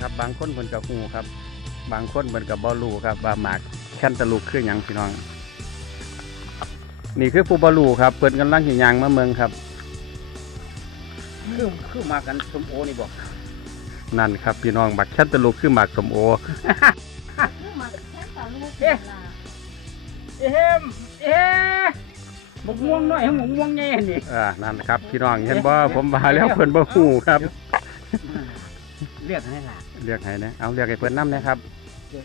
ครับบางคนเหมือนกับหูครับ บางคนเหมือนกับบอลูครับบาหมากแค้นตะลุกขึ้นยังพี่น้อง นี่คือปูบอลูครับเปิดกันล่างหิยางมะเมืองครับขึคือคือมากันสมโอนี่บอกนั่นครับพี่น้องบักแค้นตะลุกขึ้นหมากสมโอเอ๊ะเอ๊ะเอ๊ะบกม่วงน้อยบุกม่เงี้ยนี่อ่านั่นครับ พี่น้องเห็นบ่ผมมาแล้วเพิ่นบ่หูครับเลือกให้หละเลือกให้นะ เอาเลือกให้เพื่อนน้ำนะครับ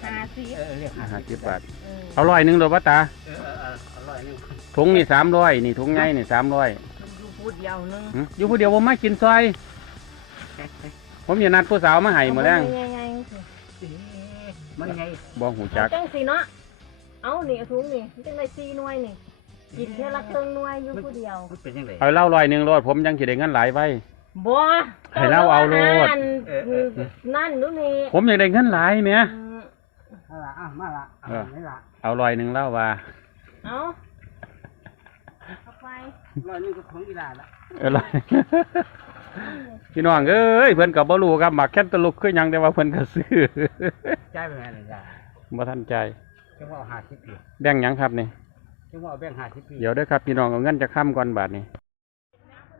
ห้าสิบห้าสิบบาท เอาลอยหนึ่งเดี๋ยววะตาถุงนี่สามร้อยนี่ถุงไงนี่สามร้อยยูพูดเดียวนึงยูพูดเดียวผมไม่กินซอย ผมอย่านัดผู้สาวมาให้หมดแล้วมันไงบองหูจัก จังสีเนาะเอาเนี่ยถุงนี่จังไรซีน่วยนี่กินแค่ละเครื่องนวยยูพูดเดียวเอาเล่าลอยหนึ่งรอดผมยังขีดเงินหลายใบบอให้เราเอาโลดนั่นนู้นี่ ผมอยากได้เงินหลายเนี่ยมาละเอาลอยหนึ่งเล่าว่าเอาลอยนึงก็ของอีหลาละเลอยพี่น้องเอ้ย เพื่อนกับบาลูครับหมากแค้นตลกขึ้นยังได้ว่าเพื่อนก็ซื้อใจเป็นไงจ้ะมาทันใจจังหวะหาสิบปีเด้งยังครับนี่จังหวะแบ่งหาสิบปีเดี๋ยวด้วยครับพี่น้องเอาเงินจะข้ามก่อนบาทนี่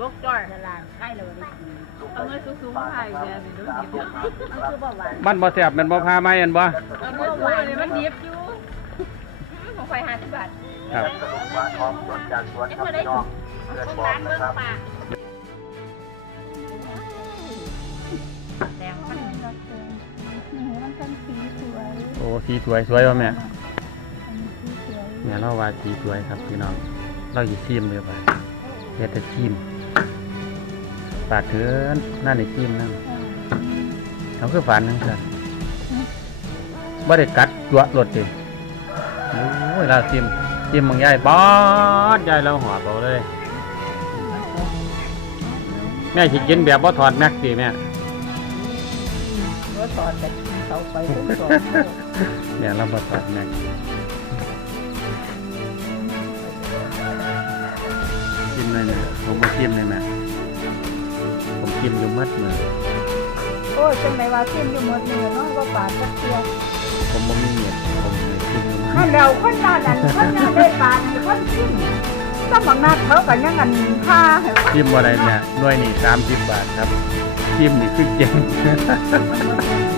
บกจ่อลานใช่เลยเอาเงนมาให้ไปมันบ่แสบมันบ่พาไหมอนบ่มันเนี่ยมันดีบอยู่ ของไฟห้าสิบบาทครับอ้โอ้สีสวย สวยว่ะแม่แม่เล่าว่าสีสวยครับพี่น้องเราอยู่ซิมเลยไปเดี๋ยวจะชิมปาดเถือนหน้าในที่มนั่นเขาคือฝันนั่นค่ะบ่ได้กัดจวดลุดิ โอ้ยลาจิ้มจิ้มมังใหญ่บอดใหญ่แล้หัวเบาเลย แม่ขีดยินแบบบ่ถอดแม็กซีแม่บ่ถอดแต่เขาไปเพ่งถอดเนี่ยเราบ่ถอดแม็กซี่ซิมเลยเนี่ยผมบ่จิ้มเลยแม่กินยู่มัดมาโอ้จัไหนว่ากินยู่มัดเนื้อน้องก็ปาดสักเทียมผมบ่มีเงินผมไม่กินข้าเราข้นตานั่นข้นยาได้ปานข้นกินสมองนาเขากันยังอันค่าจิ้มอะไรเนี่ยด้วยนี่สาม30บาทครับจิ้มนี่คือเจ๋ง